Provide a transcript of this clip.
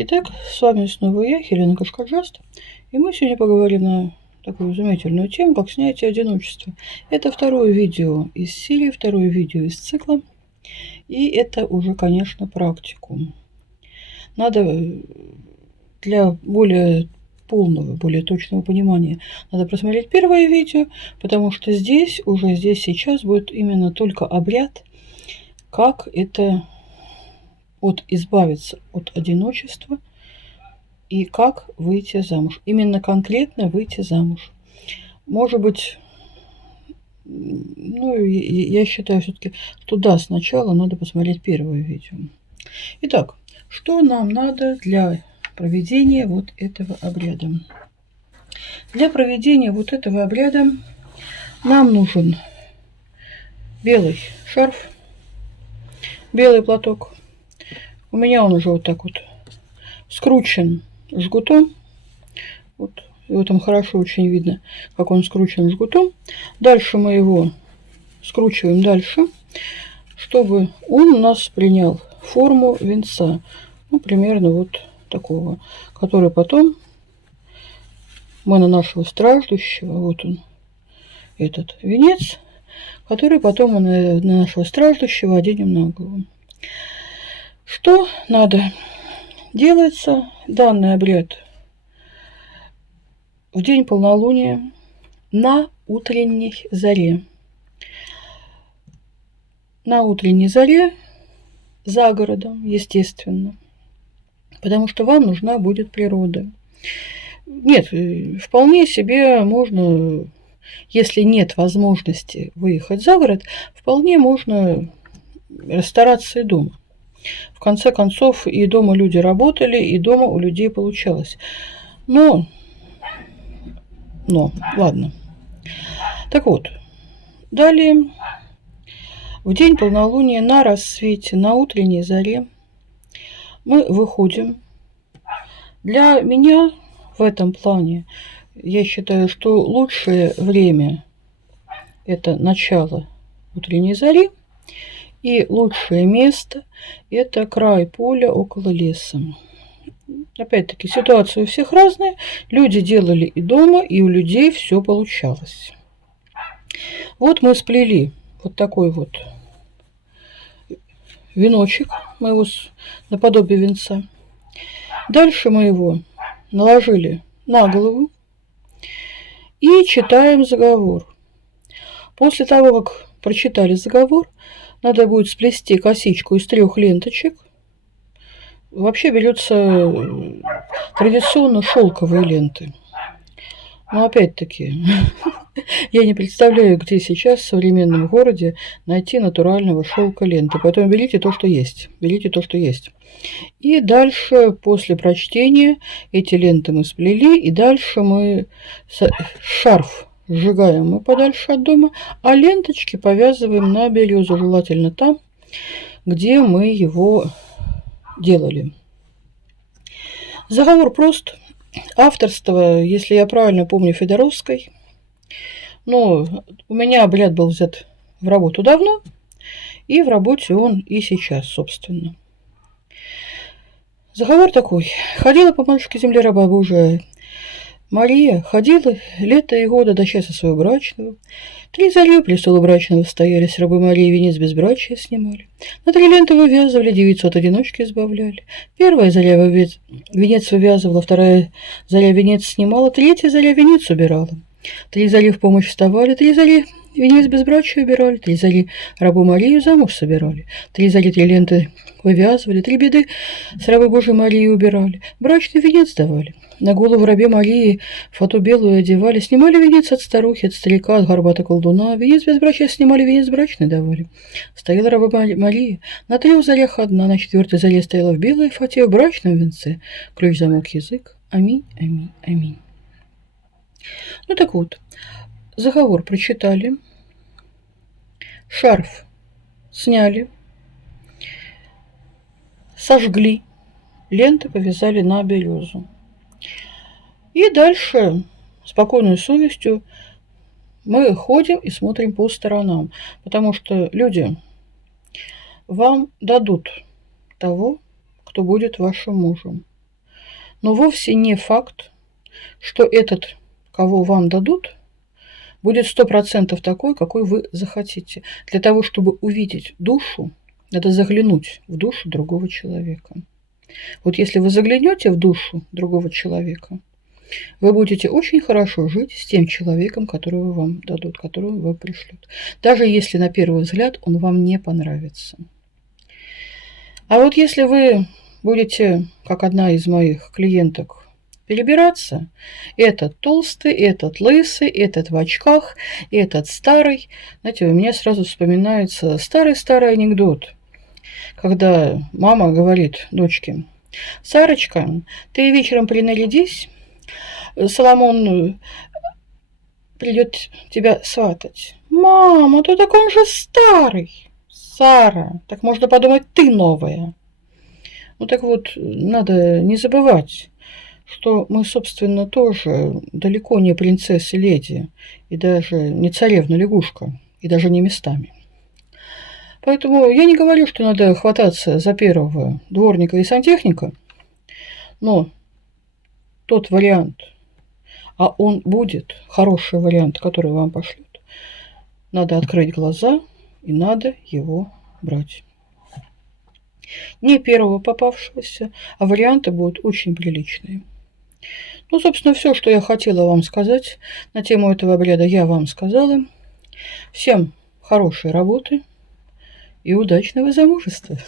Итак, с вами снова я, Хелена Кашкаджаст, и мы сегодня поговорим на такую изумительную тему, как снятие одиночества. Это второе видео из серии, второе видео из цикла, и это уже, конечно, практикум. Надо для более полного, более точного понимания, надо просмотреть первое видео, потому что здесь, сейчас будет именно только обряд, как это избавиться от одиночества и как выйти замуж. Именно конкретно выйти замуж. Может быть, я считаю все-таки, что да, сначала надо посмотреть первое видео. Итак, что нам надо для проведения вот этого обряда? Для проведения вот этого обряда нам нужен белый шарф, белый платок. У меня он уже вот так вот скручен жгутом. Вот его там хорошо очень видно, как он скручен жгутом. Дальше мы его скручиваем дальше, чтобы он у нас принял форму венца. Ну, примерно вот такого, который потом мы на нашего страждущего, вот он, этот венец, который потом мы на нашего страждущего оденем на голову. Что надо? Делается данный обряд в день полнолуния на утренней заре. На утренней заре за городом, естественно, потому что вам нужна будет природа. Нет, вполне себе можно, если нет возможности выехать за город, вполне можно расстараться и дома. В конце концов, и дома люди работали, и дома у людей получалось. Но, ладно. Так вот, далее, в день полнолуния на рассвете, на утренней заре мы выходим. Для меня в этом плане, я считаю, что лучшее время – это начало утренней зари, и лучшее место – это край поля около леса. Опять-таки, ситуация у всех разная. Люди делали и дома, и у людей все получалось. Вот мы сплели вот такой вот веночек, мы его наподобие венца. Дальше мы его наложили на голову и читаем заговор. После того, как прочитали заговор, надо будет сплести косичку из 3 ленточек. Вообще берется традиционно шелковые ленты. Но опять-таки, я не представляю, где сейчас в современном городе найти натурального шелка ленты. Поэтому берите то, что есть. Берите то, что есть. И дальше, после прочтения, эти ленты мы сплели. И дальше мы шарф сжигаем мы подальше от дома, а ленточки повязываем на березу, желательно там, где мы его делали. Заговор прост. Авторство, если я правильно помню, Федоровской. Но у меня обряд был взят в работу давно, и в работе он и сейчас, собственно. Заговор такой. Ходила по матушке земле раба Божия Мария, ходила лето и года до часа своего брачного. 3 зари престолу брачного стоялись, рабы Марии венец безбрачия снимали. На 3 ленты вывязывали, девицу от одиночки избавляли. Первая заря венец вывязывала, вторая заря венец снимала, третья заря венец убирала. 3 зари в помощь вставали, 3 зари венец безбрачия убирали, 3 зари рабу Марию замуж собирали, 3 зари 3 ленты вывязывали, 3 беды с рабы Божией Марии убирали, брачный венец давали. На голову рабе Марии фату белую одевали, снимали венец от старухи, от старика, от горбата колдуна, венец безбрачия снимали, венец брачный давали. Стояла раба Мария на 3 зарях одна, на 4 заре стояла в белой фате, в брачном венце, ключ, замок, язык. Аминь, аминь, аминь. Ну так вот, заговор прочитали, шарф сняли, сожгли, ленты повязали на березу. И дальше спокойной совестью мы ходим и смотрим по сторонам, потому что люди вам дадут того, кто будет вашим мужем. Но вовсе не факт, что этот, кого вам дадут, будет 100% такой, какой вы захотите. Для того, чтобы увидеть душу, надо заглянуть в душу другого человека. Вот если вы заглянете в душу другого человека, вы будете очень хорошо жить с тем человеком, которого вам дадут, которого вам пришлют. Даже если на первый взгляд он вам не понравится. А вот если вы будете, как одна из моих клиенток, перебираться, этот толстый, этот лысый, этот в очках, этот старый. Знаете, у меня сразу вспоминается старый-старый анекдот, когда мама говорит дочке: «Сарочка, ты вечером принарядись, Соломон придет тебя сватать». «Мама, ты так он же старый». «Сара, так можно подумать, ты новая». Ну так вот, надо не забывать, что мы, собственно, тоже далеко не принцессы-леди, и даже не царевна-лягушка, и даже не местами. Поэтому я не говорю, что надо хвататься за первого дворника и сантехника, но тот вариант, а он будет хороший вариант, который вам пошлют, надо открыть глаза и надо его брать. Не первого попавшегося, а варианты будут очень приличные. Ну, собственно, все, что я хотела вам сказать на тему этого обряда, я вам сказала. Всем хорошей работы и удачного замужества!